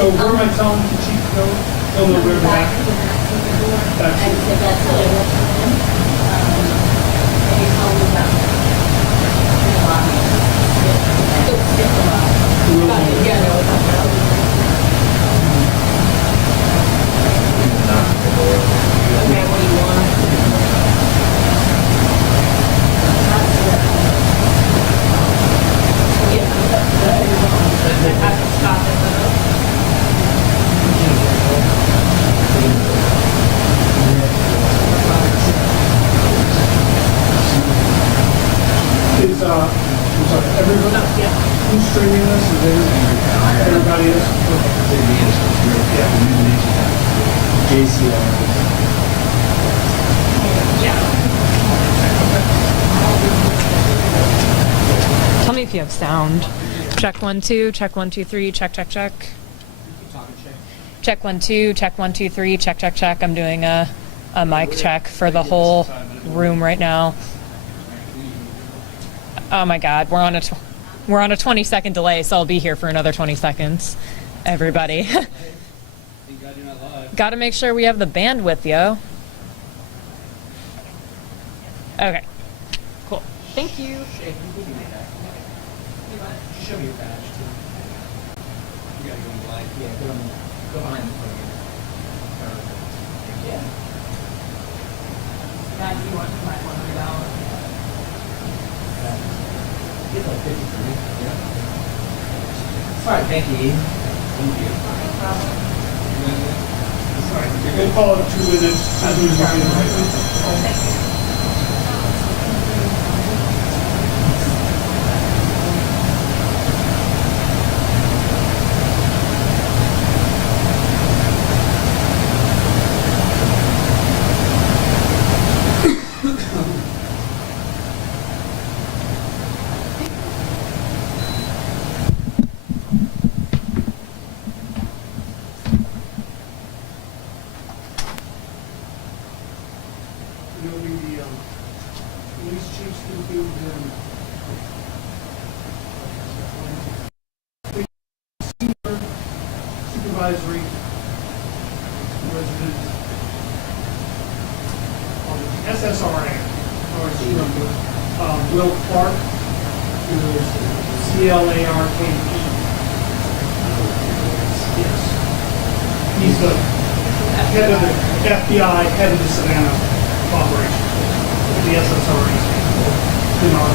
So where am I telling the chief to go? Oh, no, we're back. Everybody, who's streaming this? Is everybody is? Tell me if you have sound. Check 1 2, check 1 2 3, check check check. Check 1 2, check 1 2 3, check check check. I'm doing a mic check for the whole room right now. Oh my God, we're on a 20-second delay, so I'll be here for another 20 seconds. Everybody, got to make sure we have the bandwidth, yo. Okay, cool. Thank you. Show me your badge too. You gotta go blind. Yeah, go behind the podium. Yeah. Guys, you want my $100? Get like 50 for me. Yeah. All right, thank you. Thank you. Sorry, we'll call it 2 minutes. Thank you. Supervisory resident on the SSRA, Will Clark, who is CLARKE. Yes. He's the head of the FBI, head of the Savannah operation, the SSRA. In our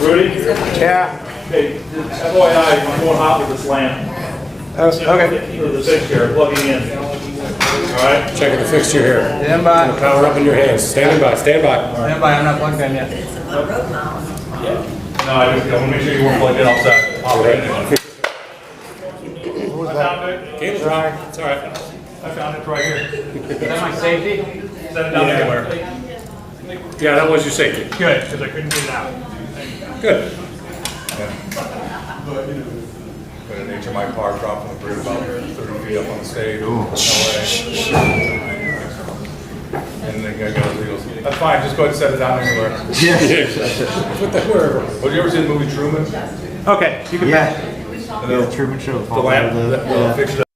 Rudy? Yeah. Hey, FYI, I'm going hot with this lamp. Okay. The fixture, plugging in. All right? Checking the fixture here. Stand by. Power up in your hands. Standing by. Stand by. Stand by. I'm not plugged in yet. No, I want to make sure you weren't plugged in outside. I found it. Cable's dry. It's all right. I found it right here. Is that my safety? Set it down anywhere. Yeah, that was your safety. Good, because I couldn't get it out. Good. Put an HMI car drop from the bridge about 30 feet up on the stage. And then I got legal. That's fine, just go ahead and set it down anywhere. Put that wherever. Well, you ever see the movie Truman? Okay. You can. Yeah. And they'll- Truman Show. The lamp, they'll fix it up.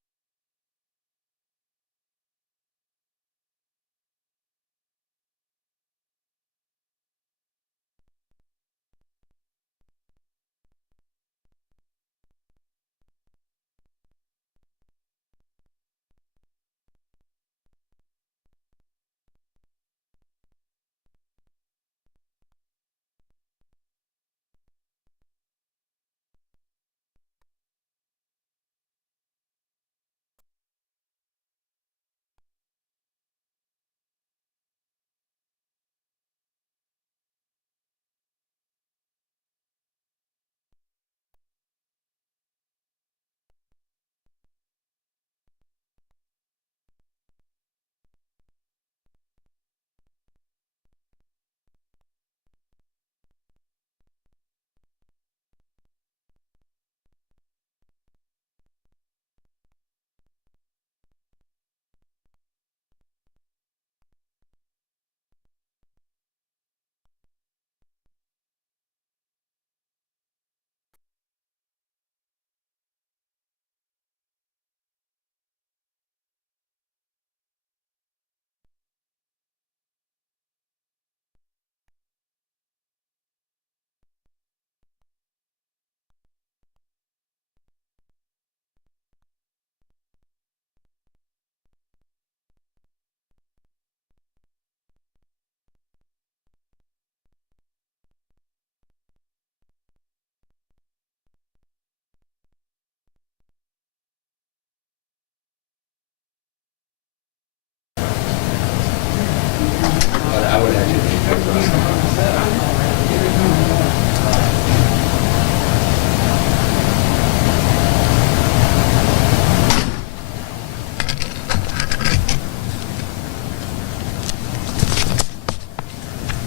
I would actually.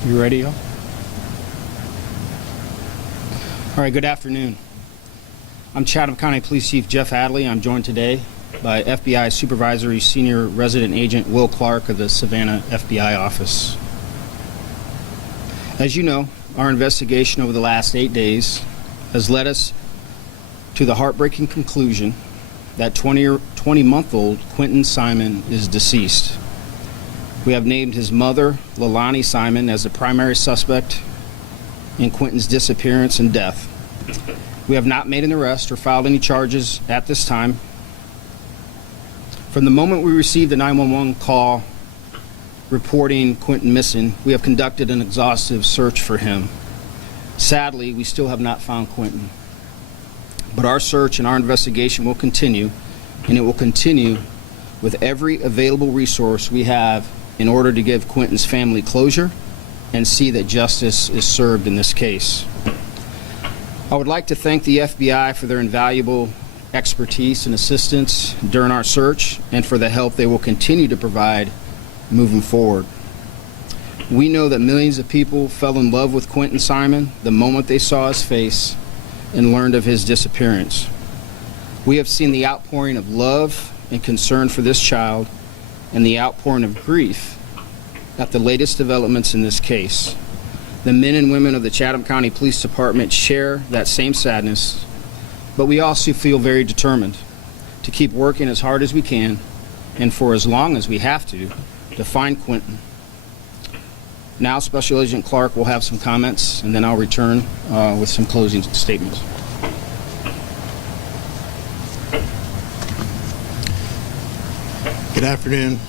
You ready, y'all? All right, good afternoon. I'm Chatham County Police Chief Jeff Hadley. I'm joined today by FBI Supervisory Senior Resident Agent Will Clark of the Savannah FBI office. As you know, our investigation over the last 8 days has led us to the heartbreaking conclusion that 20-month-old Quinton Simon is deceased. We have named his mother, Leilani Simon, as the primary suspect in Quinton's disappearance and death. We have not made an arrest or filed any charges at this time. From the moment we received the 911 call reporting Quinton missing, we have conducted an exhaustive search for him. Sadly, we still have not found Quinton. But our search and our investigation will continue, and it will continue with every available resource we have in order to give Quinton's family closure and see that justice is served in this case. I would like to thank the FBI for their invaluable expertise and assistance during our search and for the help they will continue to provide moving forward. We know that millions of people fell in love with Quinton Simon the moment they saw his face and learned of his disappearance. We have seen the outpouring of love and concern for this child and the outpouring of grief at the latest developments in this case. The men and women of the Chatham County Police Department share that same sadness, but we also feel very determined to keep working as hard as we can and for as long as we have to find Quinton. Now Special Agent Clark will have some comments, and then I'll return with some closing statements. Good afternoon.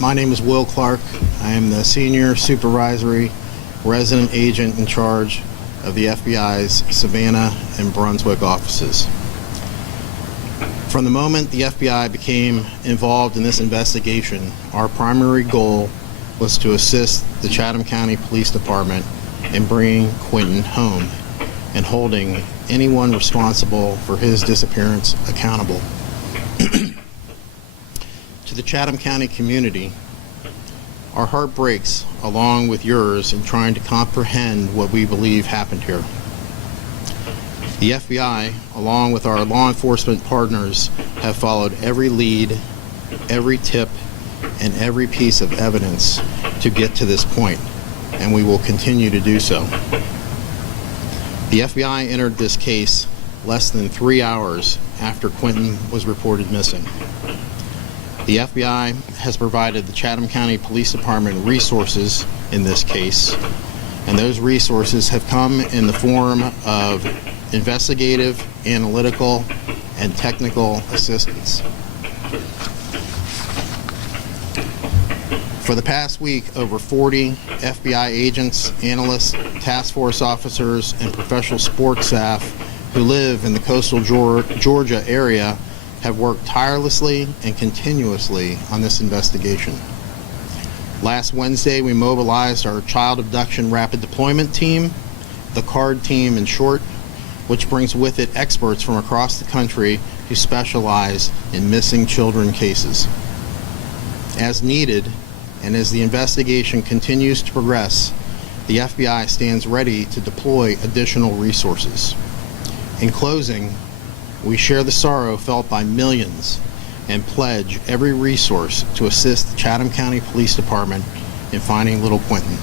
My name is Will Clark. I am the Senior Supervisory Resident Agent in charge of the FBI's Savannah and Brunswick offices. From the moment the FBI became involved in this investigation, our primary goal was to assist the Chatham County Police Department in bringing Quinton home and holding anyone responsible for his disappearance accountable. To the Chatham County community, our heart breaks along with yours in trying to comprehend what we believe happened here. The FBI, along with our law enforcement partners, have followed every lead, every tip, and every piece of evidence to get to this point, and we will continue to do so. The FBI entered this case less than 3 hours after Quinton was reported missing. The FBI has provided the Chatham County Police Department resources in this case, and those resources have come in the form of investigative, analytical, and technical assistance. For the past week, over 40 FBI agents, analysts, task force officers, and professional sports staff who live in the coastal Georgia area have worked tirelessly and continuously on this investigation. Last Wednesday, we mobilized our Child Abduction Rapid Deployment Team, the CARD team in short, which brings with it experts from across the country who specialize in missing children cases. As needed, and as the investigation continues to progress, the FBI stands ready to deploy additional resources. In closing, we share the sorrow felt by millions and pledge every resource to assist the Chatham County Police Department in finding little Quinton.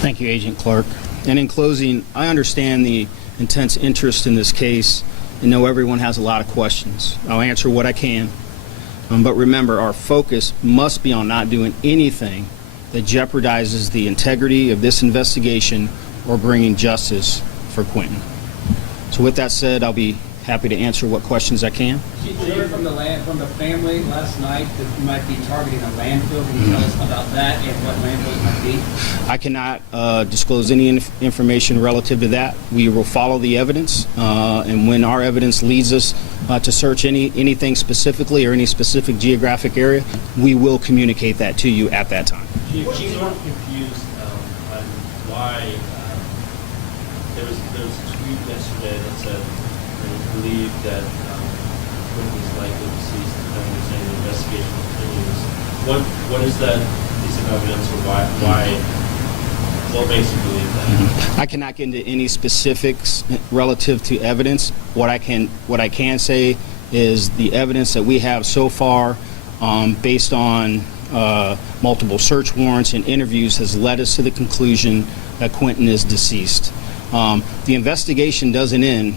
Thank you, Agent Clark. And in closing, I understand the intense interest in this case and know everyone has a lot of questions. I'll answer what I can. But remember, our focus must be on not doing anything that jeopardizes the integrity of this investigation or bringing justice for Quinton. So with that said, I'll be happy to answer what questions I can. She heard from the family last night that you might be targeting a landfill. Can you tell us about that and what landfill it might be? I cannot disclose any information relative to that. We will follow the evidence, and when our evidence leads us to search anything specifically or any specific geographic area, we will communicate that to you at that time. She's more confused on why there was a tweet yesterday that said they believe that Quinton is likely deceased, and they're saying the investigation continues. What is that piece of evidence, or what makes you believe that? I cannot get into any specifics relative to evidence. What I can say is the evidence that we have so far, based on multiple search warrants and interviews, has led us to the conclusion that Quinton is deceased. The investigation doesn't end,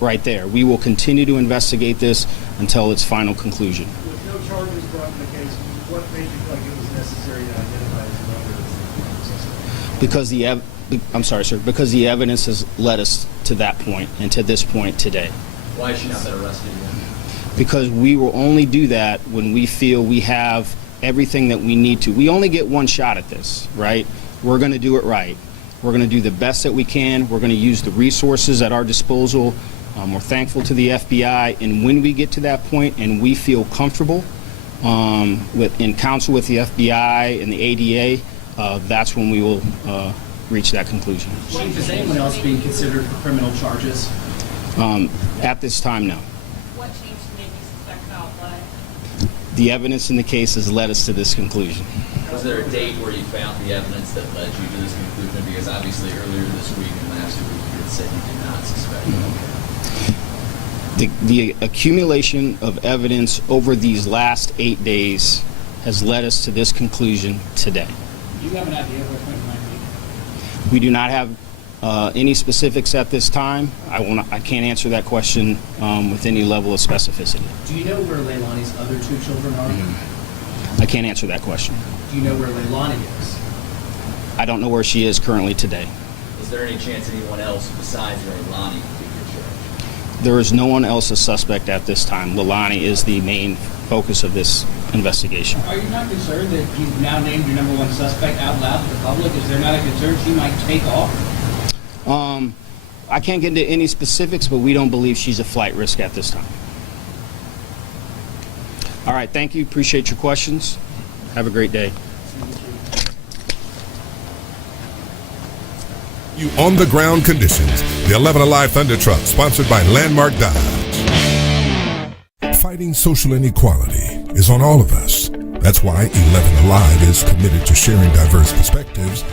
right there. We will continue to investigate this until its final conclusion. With no charges brought in the case, what made you feel like it was necessary to identify as another? Because the evidence has led us to that point and to this point today. Why has she not been arrested yet? Because we will only do that when we feel we have everything that we need to. We only get one shot at this, right? We're going to do it right. We're going to do the best that we can. We're going to use the resources at our disposal. We're thankful to the FBI, and when we get to that point and we feel comfortable in counsel with the FBI and the ADA, that's when we will reach that conclusion. Chief, is anyone else being considered for criminal charges? At this time, no. What changed to make you suspect foul play? The evidence in the case has led us to this conclusion. Was there a date where you found the evidence that led you to this conclusion? Because obviously earlier this week and last week you had said you did not suspect. The accumulation of evidence over these last 8 days has led us to this conclusion today. Do you have an idea where Quinton might be? We do not have any specifics at this time. I can't answer that question with any level of specificity. Do you know where Leilani's other two children are? I can't answer that question. Do you know where Leilani is? I don't know where she is currently today. Is there any chance anyone else besides Leilani could be your charge? There is no one else a suspect at this time. Leilani is the main focus of this investigation. Are you not concerned that you've now named your number one suspect out loud to the public? Is there not a concern she might take off? I can't get into any specifics, but we don't believe she's a flight risk at this time. All right, thank you. Appreciate your questions. Have a great day. You on-the-ground conditions. The 11 Alive Thunder Truck, sponsored by Landmark Dodge. Fighting social inequality is on all of us. That's why 11 Alive is committed to sharing diverse perspectives